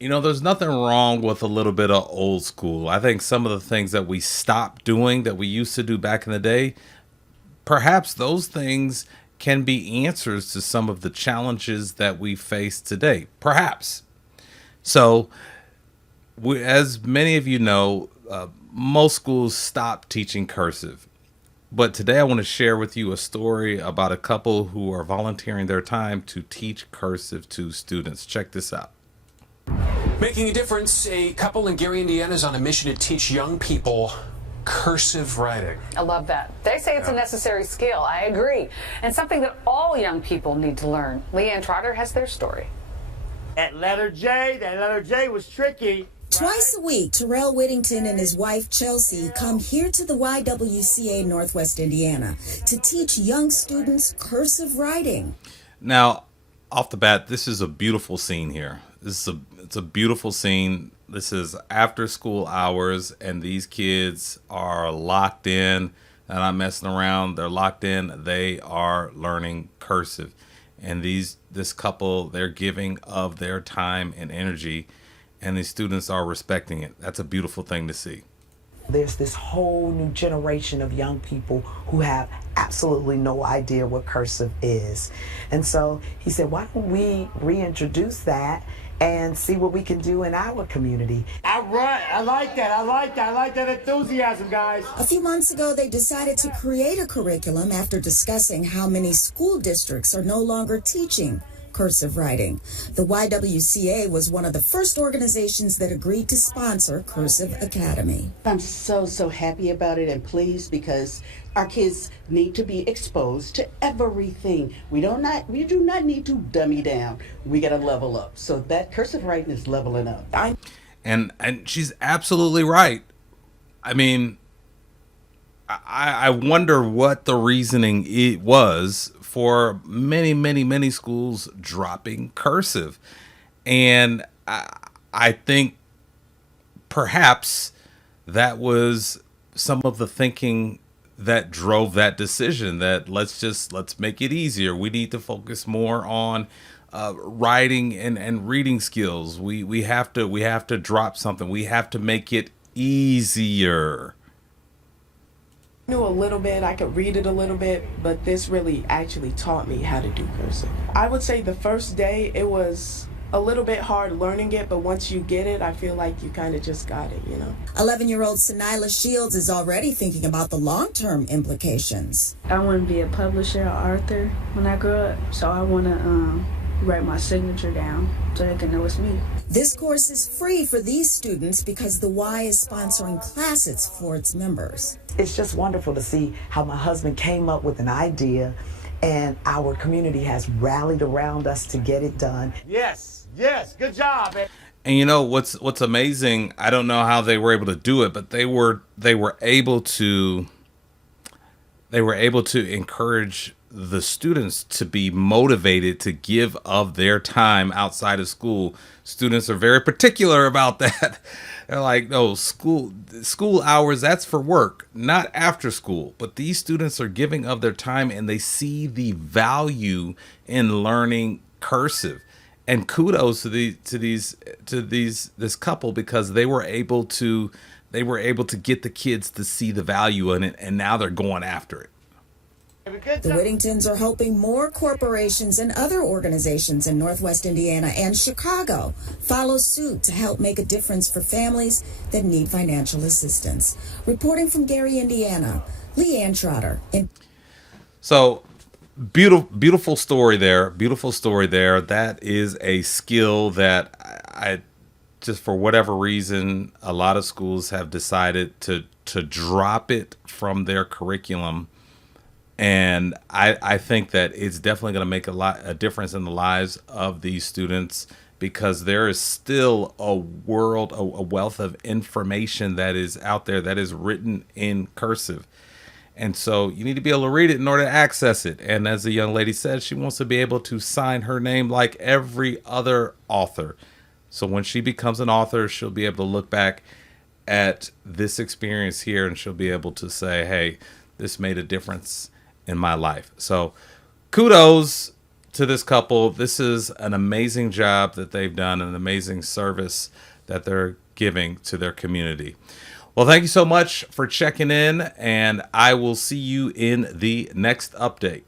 There's nothing wrong with a little bit of old school. I think some of the things that we stopped doing that we used to do back in the day, perhaps those things can be answers to some of the challenges that we face today. Perhaps. So, as many of you know, most schools stopped teaching cursive. But today I want to share with you a story about a couple who are volunteering their time to teach cursive to students. Check this out. Making a difference, a couple in Gary, Indiana is on a mission to teach young people cursive writing. I love that. They say it's a necessary skill. I agree. And something that all young people need to learn. Leanne Trotter has their story. That letter J was tricky. Twice a week, Terrell Whittington and his wife Chelsea come here to the YWCA Northwest Indiana to teach young students cursive writing. Now, off the bat, this is a beautiful scene here. It's a beautiful scene. This is after school hours, and these kids are locked in. They're not messing around. They're locked in. They are learning cursive, and this couple, they're giving of their time and energy, and the students are respecting it. That's a beautiful thing to see. There's this whole new generation of young people who have absolutely no idea what cursive is. And so he said, why don't we reintroduce that and see what we can do in our community? All right, I like that. I like that enthusiasm, guys. A few months ago, they decided to create a curriculum after discussing how many school districts are no longer teaching cursive writing. The YWCA was one of the first organizations that agreed to sponsor Cursive Academy. I'm so happy about it and pleased because our kids need to be exposed to everything. We do not need to dummy down. We got to level up. So that cursive writing is leveling up. And she's absolutely right. I mean, I wonder what the reasoning it was for many schools dropping cursive. And I think perhaps that was some of the thinking that drove that decision, that let's make it easier. We need to focus more on writing and reading skills. We have to drop something. We have to make it easier. Knew a little bit, I could read it a little bit, but this really actually taught me how to do cursive. I would say the first day it was a little bit hard learning it, but once you get it, I feel like you kind of just got it, 11-year-old Sanila Shields is already thinking about the long-term implications. I want to be a publisher or author when I grow up, so I want to write my signature down so they can know it's me. This course is free for these students because the Y is sponsoring classes for its members. It's just wonderful to see how my husband came up with an idea and our community has rallied around us to get it done. Yes, good job. And what's amazing, I don't know how they were able to do it, but they were able to encourage the students to be motivated to give of their time outside of school. Students are very particular about that. They're like, no, school hours, that's for work, not after school. But these students are giving of their time, and they see the value in learning cursive. And kudos to this couple, because they were able to get the kids to see the value in it, and now they're going after it. The Whittingtons are hoping more corporations and other organizations in Northwest Indiana and Chicago follow suit to help make a difference for families that need financial assistance. Reporting from Gary, Indiana, Leanne Trotter. So beautiful story there. Beautiful story there. That is a skill that I just, for whatever reason, a lot of schools have decided to drop it from their curriculum. And I think that it's definitely going to make a difference in the lives of these students, because there is still a wealth of information that is out there that is written in cursive. And so you need to be able to read it in order to access it. And as the young lady said, she wants to be able to sign her name like every other author. So when she becomes an author, she'll be able to look back at this experience here, and she'll be able to say, hey, this made a difference in my life. So kudos to this couple. This is an amazing job that they've done, an amazing service that they're giving to their community. Well, thank you so much for checking in, and I will see you in the next update.